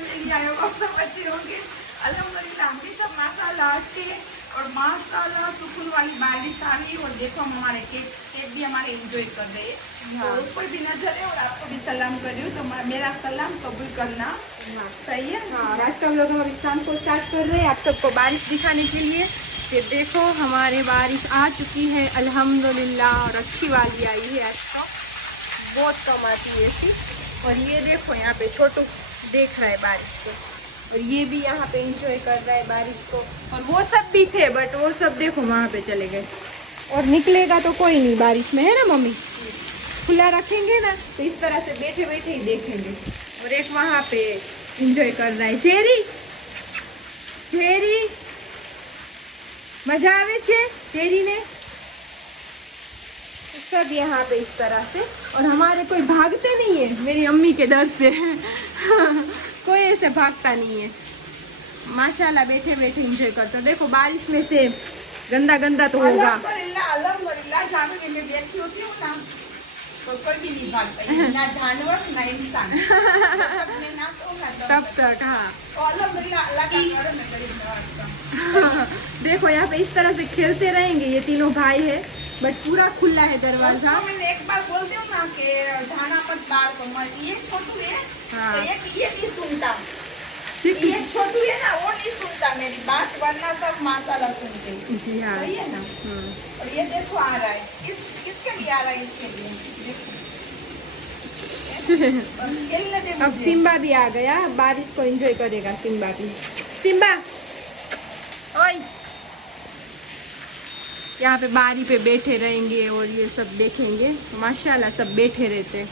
जिंदगी आयो आप सब अच्छे होंगे। अल्हम्दुलिल्लाह हम सब माशाल्लाह अच्छे और माशाल्लाह सुकून वाली बारिश आ रही है। और देखो हम हमारे केक भी हमारे एंजॉय कर रहे हैं। हाँ। तो उस पर भी नजर है और आपको भी सलाम कर रही हूँ, तो मेरा सलाम कबूल करना। सही है। हाँ, आज का व्लॉग हम अभी शाम को स्टार्ट कर रहे हैं आप सबको बारिश दिखाने के लिए। ये देखो हमारे बारिश आ चुकी है अल्हम्दुलिल्लाह, और अच्छी वाली आई है। आज तो बहुत कम आती है ऐसी। और ये देखो यहाँ पे छोटू देख रहा है बारिश को, और ये भी यहाँ पे एंजॉय कर रहा है बारिश को। और वो सब भी थे बट वो सब देखो वहाँ पे चले गए। और निकलेगा तो कोई नहीं बारिश में, है ना मम्मी? खुला रखेंगे ना तो इस तरह से बैठे बैठे ही देखेंगे। और एक वहाँ पे एंजॉय कर रहा है चेरी। चेरी मजा आवे छे चेरी ने। सब यहाँ पे इस तरह से। और हमारे कोई भागते नहीं है मेरी अम्मी के डर से कोई ऐसे भागता नहीं है। माशाल्लाह बैठे बैठे एंजॉय करते हो। देखो बारिश में से गंदा गंदा तो होगा। अल्हम्दुलिल्लाह जानवर में देखती होती हूँ ना, तो कोई भी नहीं भागता, ना जानवर ना इंसान। तब तक हाँ। तो अल्हम्दुलिल्लाह अल्लाह का करम है, करीब नवाज का। देखो यहाँ पे इस तरह से खेलते रहेंगे। ये तीनों भाई है बट पूरा खुला है दरवाजा। तो मैंने एक बार बोलती हूँ ना कि जाना मत बाहर को मत, ये छोटू है। हाँ। तो ये नहीं सुनता, ये छोटू है ना वो नहीं सुनता मेरी बात, वरना सब माशाल्लाह सुनते हैं। जी हाँ। सही है ना। और ये देखो आ रहा है, किसके लिए आ रहा है? इसके लिए देखो। और खेलने दे अब मुझे। सिम्बा भी आ गया, बारिश को एंजॉय करेगा सिम्बा भी। सिम्बा ओए, यहाँ पे बारी पे बैठे रहेंगे और ये सब देखेंगे। माशाल्लाह सब बैठे रहते हैं।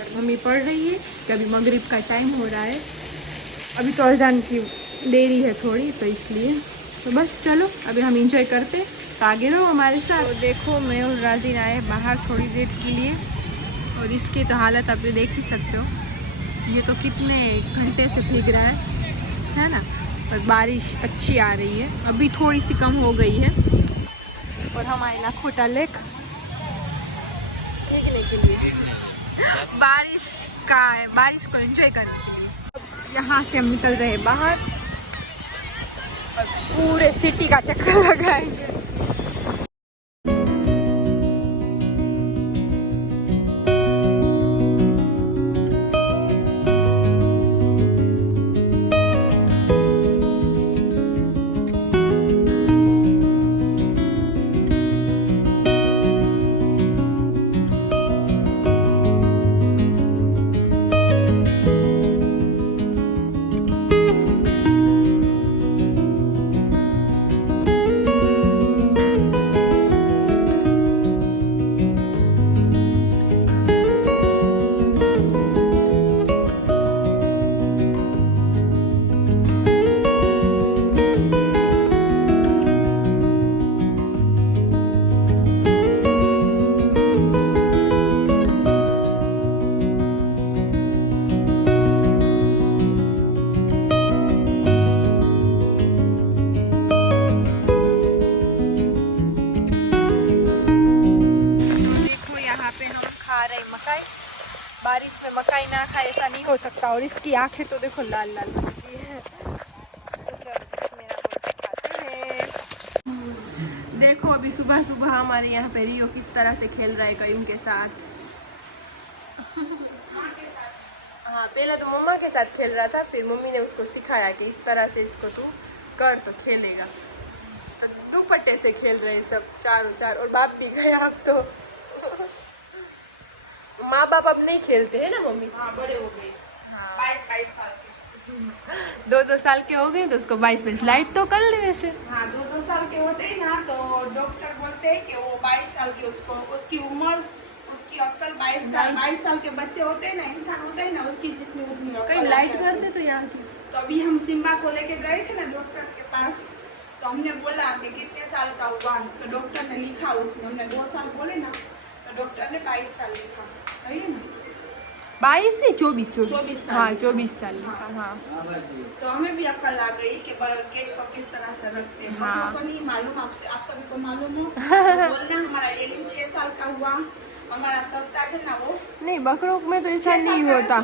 और मम्मी पढ़ रही है कि अभी मगरिब का टाइम हो रहा है, अभी तो अजान की देरी है थोड़ी, तो इसलिए तो बस चलो अभी हम इंजॉय करते, तो आगे रहो हमारे साथ। तो देखो मैं और राजीन आए बाहर थोड़ी देर के लिए, और इसकी तो हालत आप देख ही सकते हो। ये तो कितने घंटे से भीग रहा है ना। और बारिश अच्छी आ रही है, अभी थोड़ी सी कम हो गई है। और हम आए नखोटा लेक भीगने के लिए, बारिश को एंजॉय करने के लिए। यहाँ से हम निकल रहे हैं बाहर और पूरे सिटी का चक्कर लगाएंगे। मकाई, बारिश में मकाई ना खाए ऐसा नहीं हो सकता। और इसकी आंखें तो देखो लाल लाल होती है। देखो अभी सुबह सुबह हमारे यहाँ पे रियो किस तरह से खेल रहा है कयूं के साथ। हाँ, पहले तो मम्मा के साथ खेल रहा था, फिर मम्मी ने उसको सिखाया कि इस तरह से इसको तू कर तो खेलेगा। तो दुपट्टे से खेल रहे हैं सब चारों चार, और बाप भी गया अब तो। माँ बाप अब नहीं खेलते हैं ना मम्मी? हाँ, बड़े हो गए। हाँ, 22 साल के। 2 साल के हो गए तो उसको 22 लाइट तो कर ले वैसे। हाँ, 2 साल के होते हैं ना, तो डॉक्टर बोलते हैं कि वो 22 साल के, उसको उसकी उम्र उसकी अक्ल 22 साल के बच्चे होते हैं ना, इंसान होते हैं ना, उसकी जितनी उतनी कहीं लाइट कर दे तो यहाँ की। तो अभी हम सिम्बा को लेके गए थे ना डॉक्टर के पास, तो हमने बोला कि कितने साल का हुआ, तो डॉक्टर ने लिखा उसमें, हमने 2 साल बोले ना, तो डॉक्टर ने 22 साल लिखा। सही है ना? 22 से 24 साल। हाँ 24 साल लिखा। हाँ, तो हमें भी अक्ल आ गई कि केक को किस तरह से रखते हैं। हाँ। हमको तो नहीं मालूम, आपसे आप सभी को मालूम हो। तो बोलना हमारा एलिम 6 साल का हुआ, हमारा सत्ता है ना वो नहीं बकरों में तो ऐसा नहीं होता।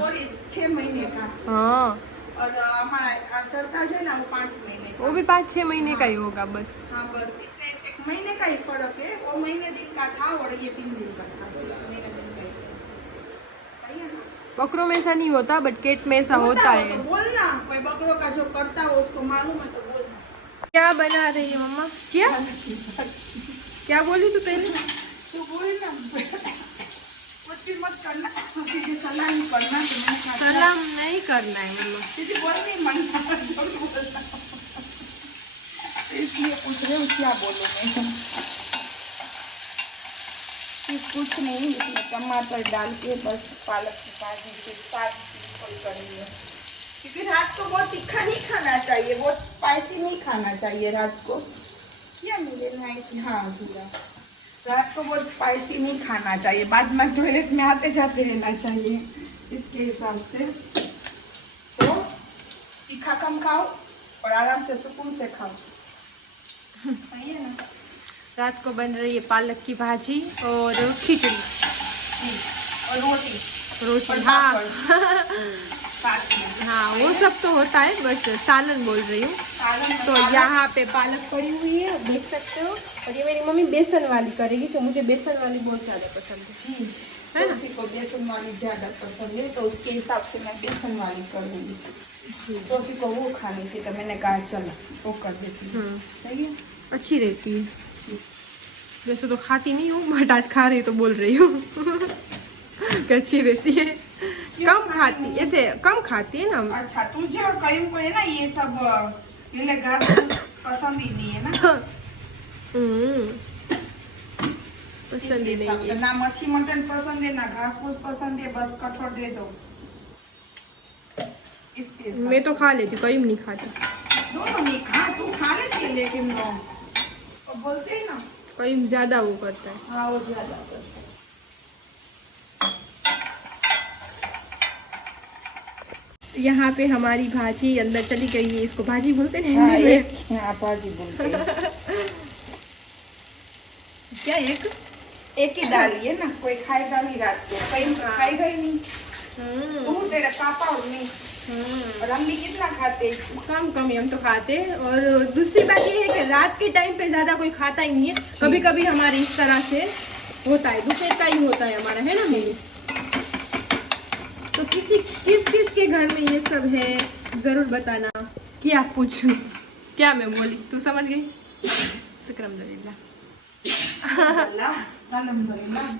6 महीने का। हाँ, और हमारा चढ़ता जो है ना वो 5 महीने का। वो भी 5-6 महीने का ही होगा बस। हाँ बस इतने 1 महीने का ही फर्क है। वो महीने दिन का था और ये 3 दिन का था, सिर्फ महीने दिन का ही था। सही है ना? बकरों में ऐसा नहीं होता, बट केट में ऐसा होता हो है। तो बोलना, कोई बकरों का जो करता हो उसको मालूम है तो बोलना। क्या बना रही है मम्मा? क्या क्या बोली तू पहले? तो बोल ना, कुछ भी मत करना, सीधे सलाम करना। तो मैंने कहा सलाम नहीं करना है मम्मा। सीधे बोल नहीं मनना, झूठ बोलना। इसलिए पूछ रहे हो क्या बोलूं मैं। कुछ नहीं, इसमें टमाटर डाल के बस पालक की भाजी के साथ सिंपल करेंगे, क्योंकि रात को बहुत तीखा नहीं खाना चाहिए, बहुत स्पाइसी नहीं खाना चाहिए रात को। क्या मिले नहीं, हाँ जीरा, रात को बहुत स्पाइसी नहीं खाना चाहिए, बाद में टॉयलेट में आते जाते रहना चाहिए, इसके हिसाब से। तो तीखा कम खाओ और आराम से सुकून से खाओ। सही है ना? रात को बन रही है पालक की भाजी और खिचड़ी और रोटी रोटी। और हाँ साथ में। हाँ वो सब तो होता है, बस सालन बोल रही हूँ। सालन तो यहाँ पे पालक पड़ी हुई है, देख सकते हो। और ये मेरी मम्मी बेसन वाली करेगी, तो मुझे बेसन वाली बहुत ज़्यादा पसंद है। जी, है ना? सोफी को बेसन वाली ज़्यादा पसंद है, तो उसके हिसाब से मैं बेसन वाली कर दूँगी। सोफी को वो खानी थी तो मैंने कहा चलो वो कर देती हूँ। सही है, अच्छी रहती है। वैसे तो खाती नहीं हूँ, बट आज खा रही तो बोल रही हूँ कि अच्छी रहती है। कम खाती, ऐसे कम खाती है ना। अच्छा, तुझे और कईयों को है ना ये सब नीले घास पसंद ही नहीं है ना। पसंद ही इसके हिसाब नहीं से है। ना मच्छी मटन पसंद है ना घास फूस पसंद है, बस कठोर दे दो। इसके हिसाब मैं तो खा लेती, कहीं नहीं खाती। दोनों नहीं खा, तू खा लेती है लेकिन वो और बोलते हैं ना कहीं ज्यादा वो करता है। हाँ वो ज्यादा करते हैं। यहाँ पे हमारी भाजी अंदर चली गई है, इसको भाजी बोलते हैं हाँ, हिंदी में। एक यहाँ भाजी बोलते हैं। क्या एक ही डाली है ना, कोई खाएगा नहीं रात को, कहीं खाएगा ही नहीं। तू तेरा पापा और मैं और हम भी कितना खाते हैं। कम कम ही हम तो खाते हैं। और दूसरी बात ये है कि रात के टाइम पे ज्यादा कोई खाता ही नहीं है। कभी कभी हमारे इस तरह से होता है, दोपहर का ही होता है हमारा, है ना मेरी। तो किस के घर में ये सब है जरूर बताना। क्या पूछूं, क्या मैं बोली, तू समझ गई? शुक्रिया।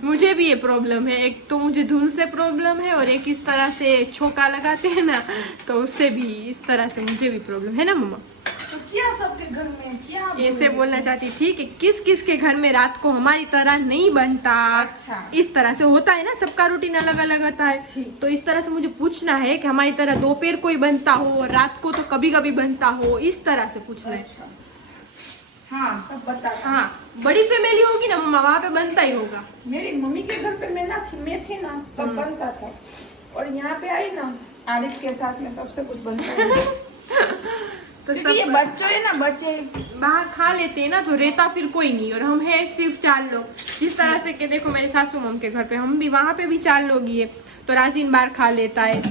मुझे भी ये प्रॉब्लम है, एक तो मुझे धूल से प्रॉब्लम है और एक इस तरह से छोका लगाते हैं ना, तो उससे भी इस तरह से मुझे भी प्रॉब्लम है ना मम्मा। तो क्या सबके घर में क्या ऐसे बोलना चाहती थी कि किस के घर में रात को हमारी तरह नहीं बनता। अच्छा, इस तरह से होता है ना, सबका रूटीन अलग अलग आता है। तो इस तरह से मुझे पूछना है कि हमारी तरह दोपहर को ही बनता हो और रात को तो कभी कभी बनता हो, इस तरह से पूछना है। अच्छा। हाँ सब बता। हाँ, बड़ी फैमिली होगी ना मम्मा, वहाँ पे बनता ही होगा। मेरी मम्मी के घर पे मैं थी ना तब बनता था, और यहाँ पे आई ना आरिफ के साथ में तब से कुछ बनता है। तो क्योंकि ये बच्चों है ना, बच्चे बाहर खा लेते हैं ना, तो रहता फिर कोई नहीं। और हम हैं सिर्फ 4 लोग। जिस तरह से कि देखो मेरे सासू मम के घर पे हम भी, वहाँ पे भी 4 लोग ही है, तो राजीन बाहर खा लेता है,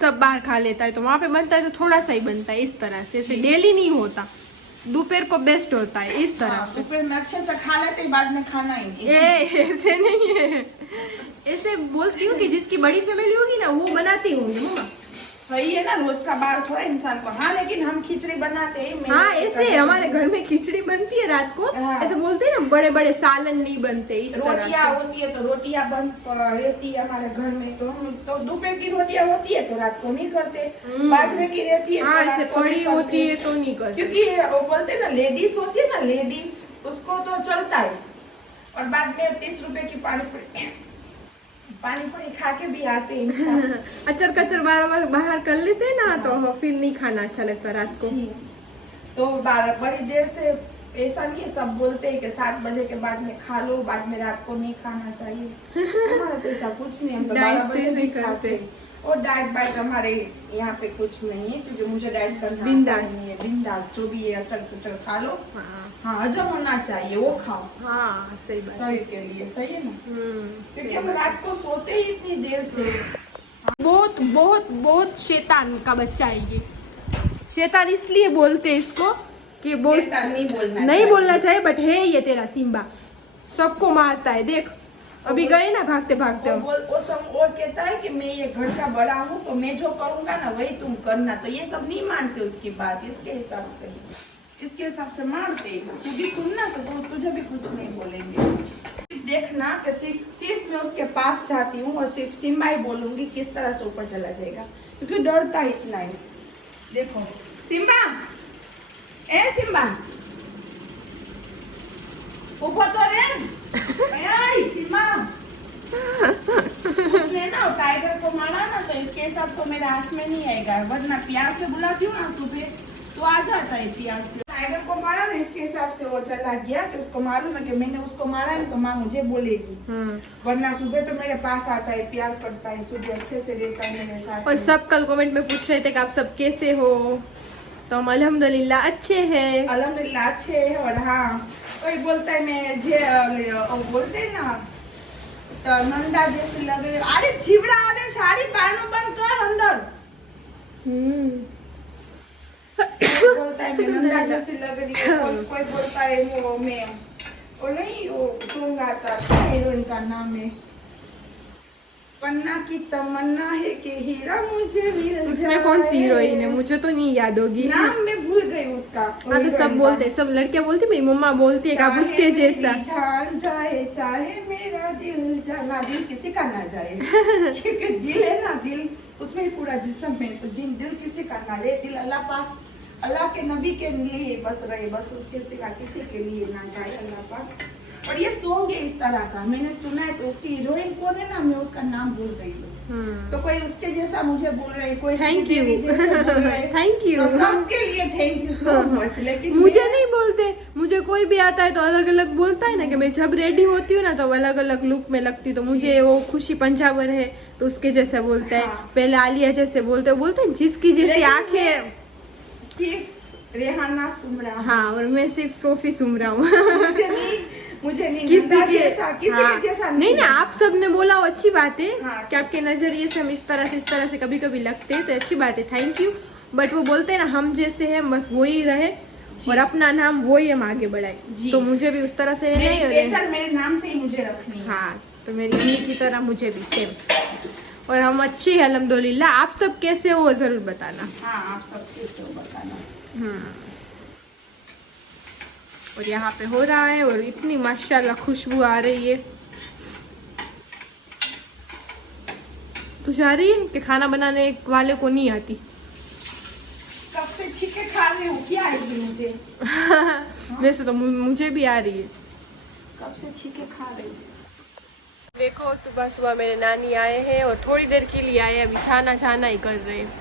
सब बाहर खा लेता है, तो वहाँ पे बनता है तो थोड़ा सा ही बनता है इस तरह से। ऐसे डेली नहीं होता, दोपहर को बेस्ट होता है इस तरह से। दोपहर में अच्छे से खा लेते, बाद में खाना ही नहीं। ऐसे नहीं है, ऐसे बोलती हूँ कि जिसकी बड़ी फैमिली होगी ना वो बनाती होंगी मम्मा। सही है ना, रोज का बार थोड़ा इंसान को। हाँ लेकिन हम खिचड़ी बनाते हैं। हाँ ऐसे हमारे घर में खिचड़ी बनती है रात को। हाँ। ऐसे बोलते हैं ना, बड़े बड़े सालन नहीं बनते इस तरह रोटियां से। होती है तो रोटियां बन रहती है हमारे घर में, तो हम तो दोपहर की रोटियां होती है तो रात को नहीं करते। बाजरे की रहती है तो हाँ रात ऐसे को नहीं पड़ी करते। होती है तो नहीं करते। क्योंकि वो बोलते हैं ना, लेडीज होती है ना, लेडीज उसको तो चलता है। और बाद में 30 रुपए की पानी पूरी खा के भी आते हैं। अचर कचर बार बार बाहर कर लेते हैं ना, तो फिर नहीं खाना अच्छा लगता रात को। तो बड़ी देर से ऐसा नहीं है, सब बोलते हैं कि 7 बजे के बाद में खा लो, बाद में रात को नहीं खाना चाहिए। हमारा तो ऐसा कुछ नहीं, हम तो 12 बजे नहीं खाते। और डाइट बाइट हमारे यहाँ पे कुछ नहीं है, क्योंकि मुझे डाइट करना बिंदास नहीं है। बिंदास जो भी है अचल कुचल खा लो। हाँ हाँ हजम होना चाहिए, वो खाओ हाँ सही बात। शरीर के लिए। सही है ना, क्योंकि सही हम बात। रात को सोते ही इतनी देर से, बहुत बहुत बहुत शैतान का बच्चा है ये। शैतान इसलिए बोलते हैं इसको कि शैतान नहीं बोलना चाहिए, बट है ये तेरा सिम्बा, सबको मारता है। देख अभी गए ना भागते भागते हम। वो कहता है कि मैं ये घर का बड़ा हूँ तो मैं जो करूँगा ना वही तुम करना, तो ये सब नहीं मानते उसकी बात। इसके हिसाब से मारते। तू भी सुनना तो तुझे भी कुछ नहीं बोलेंगे। देखना कि सिर्फ मैं उसके पास जाती हूँ और सिर्फ सिम्बा ही बोलूंगी, किस तरह से ऊपर चला जाएगा, क्योंकि डरता इतना है। देखो सिम्बा, ए सिम्बा ऊपर तो रे सिम्बा। उसने ना टाइगर को मारा ना, तो इसके हिसाब से मेरे हाथ में नहीं आएगा, वरना प्यार से बुलाती हूँ ना सुबह तो आ जाता है प्यार से। टाइगर को मारा ना, इसके हिसाब से वो चला गया कि उसको मालूम है कि मैंने उसको मारा है तो माँ मुझे बोलेगी, वरना सुबह तो मेरे पास आता है, प्यार करता है, सुबह अच्छे से रहता है मेरे साथ। और सब कल कमेंट में पूछ रहे थे कि आप सब कैसे हो, तो हम अल्हम्दुलिल्लाह अच्छे हैं। अल्हम्दुलिल्लाह अच्छे है। और हाँ, कोई बोलता है मैं बोलते है ना तो नंदा जैसी लग रही। अरे जीवड़ा आवे साड़ी पहनो, बंद कर अंदर। बोलता है मैं नंदा जैसी लग रही है, कोई बोलता है वो मैं वो नहीं, वो सॉन्ग आता है, हीरोइन का नाम है पन्ना की तमन्ना है कि हीरा मुझे मिल जाए। उसमें कौन सी हीरोइन है, मुझे तो नहीं याद होगी, नाम मैं भूल गई उसका। हाँ तो सब बोलते, सब लड़कियां बोलती, मेरी मम्मा बोलती है कि आप उसके जैसा। जान जाए चाहे मेरा दिल जाना, दिल किसी का ना जाए क्योंकि दिल है ना, दिल उसमें पूरा जिस्म है, तो दिल किसी का ना जाए। दिल अल्लाह पाक, अल्लाह के नबी के लिए बस रहे, बस उसके सिवा किसी के लिए ना जाए अल्लाह पाक। और ये सॉन्ग है इस तरह का, मैंने सुना है। तो उसकी हीरोइन कौन है ना, मैं उसका नाम भूल गई हूँ। तो कोई उसके जैसा मुझे बोल रहे हैं, कोई थैंक यू थैंक यू, तो सबके लिए थैंक यू सो मच। लेकिन मुझे नहीं बोलते, मुझे कोई भी आता है तो अलग अलग बोलता है ना, कि मैं जब रेडी होती हूँ ना तो अलग अलग लुक में लगती हूँ। तो मुझे वो खुशी पंजाबर है तो उसके जैसे बोलता है, पहले आलिया जैसे बोलते हैं जिसकी जैसी आंखें। सिर्फ रेहाना सुमरा, हाँ, और मैं सिर्फ सोफी सुमरा हूँ। मुझे नहीं किसी के जैसा नहीं ना। आप सब ने बोला वो अच्छी बात है कि अच्छा। आपके नजरिए से हम इस तरह से कभी कभी लगते हैं, तो अच्छी बात है, थैंक यू। बट वो बोलते हैं ना, हम जैसे हैं बस वो ही रहे और अपना नाम वो ही हम आगे बढ़ाए, तो मुझे भी उस तरह से मेरे नाम से ही मुझे रखनी है। हाँ, तो मेरी अम्मी की तरह मुझे भी सेम। और हम अच्छे हैं अल्हम्दुलिल्लाह। आप सब कैसे हो जरूर बताना। हाँ, आप सब कैसे हो बताना। और यहाँ पे हो रहा है, और इतनी माशाल्लाह खुशबू आ रही है। तुझे आ रही है कि खाना बनाने वाले को नहीं आती? कब से छीके खा रही हूँ, क्या आएगी मुझे? वैसे तो मुझे भी आ रही है, कब से छीके खा रही हूँ। देखो सुबह सुबह मेरे नानी आए हैं और थोड़ी देर के लिए आए, अभी छाना छाना ही कर रहे हैं,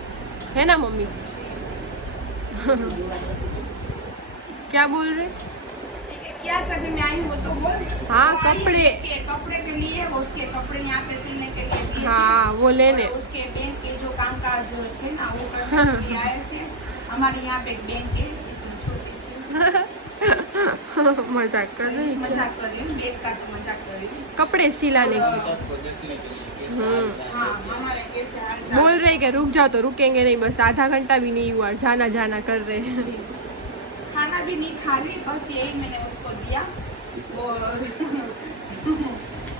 है ना मम्मी? क्या बोल रहे? क्या करने में आई वो तो बोल। हाँ, कपड़े के लिए उसके कपड़े यहाँ पे सिलने के लिए दिए हाँ थे। वो लेने, तो उसके बैंक के जो काम काज थे ना वो करने के लिए आए थे। हमारे यहाँ पे एक बैंक है, इतनी छोटी सी। मजाक कर रही है, मजाक कर रही हूँ, बैंक का तो मजाक कर रही हूँ। कपड़े सिलाने की। हाँ, हमारे कैसे हाल बोल रहे कि रुक जाओ, तो रुकेंगे नहीं, बस आधा घंटा भी नहीं हुआ, जाना जाना कर रहे हैं। खाना भी नहीं खा रही, बस यही मैंने उसको दिया। और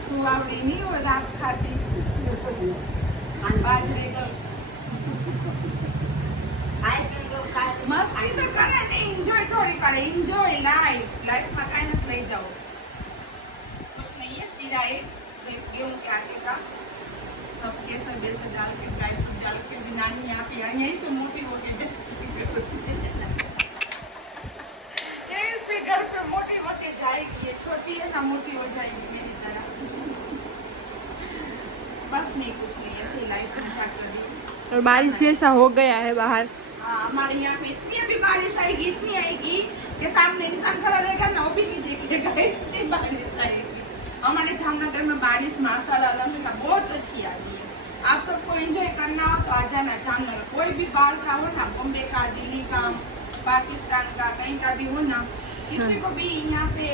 सुबह भी नहीं और रात खाती बाजरे का। मस्ती तो करे नहीं, एंजॉय थोड़ी करे, एंजॉय लाइफ में काई नत ले जाओ। कुछ नहीं है, सीधा है गेहूं के आटे का, सब केसर बेसन डाल के, ड्राई फ्रूट डाल के, नानी यहाँ पे यहीं से मोटी हो गई घर पे मोटी होके जाएगी। ये छोटी है ना, मोटी हो जाएगी मेरी तरह। बस नहीं, कुछ नहीं, ऐसे लाइफ एंजॉय कर रही हूँ। और बारिश जैसा हो गया है बाहर। हाँ, हमारे यहाँ पे इतनी अभी बारिश आएगी, इतनी आएगी कि सामने इंसान खड़ा रहेगा ना वो भी नहीं देखेगा, इतनी बारिश आएगी। हमारे जामनगर में बारिश माशाल्लाह अल्हम्दुलिल्लाह बहुत अच्छी आ रही है। आप सबको एंजॉय करना हो तो आ जाना जामनगर। कोई भी बाहर का हो ना, बॉम्बे का, दिल्ली का, पाकिस्तान का, कहीं का भी हो ना, किसी को भी यहाँ पे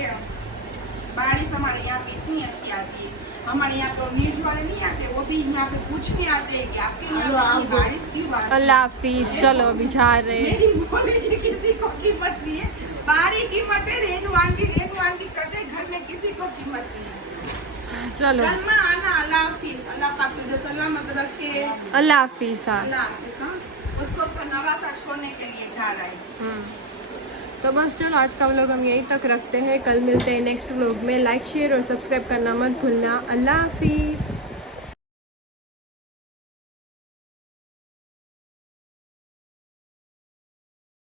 बारिश हमारे यहाँ पे इतनी अच्छी आती है। हमारे यहाँ तो न्यूज वाले नहीं आते, वो भी यहाँ पे पूछने आते हैं कि आपके यहाँ पे इतनी बारिश क्यों आ रही है? अल्लाह हाफिज, चलो अभी जा रहे हैं। मेरी बोले कि किसी को कीमत नहीं है, बाहरी कीमत है, रेनू आंटी करते, घर में किसी को कीमत नहीं है। चलो जन्मा आना, अल्लाह हाफिज, अल्लाह पाक तुझे सलामत रखे। अल्लाह हाफिज। हाँ अल्लाह हाफिज। हाँ, उसका नवासा छोड़ने के लिए जा रहा है। तो बस चलो आज का व्लॉग हम यहीं तक रखते हैं। कल मिलते हैं नेक्स्ट व्लॉग में। लाइक शेयर और सब्सक्राइब करना मत भूलना। अल्लाह हाफिज।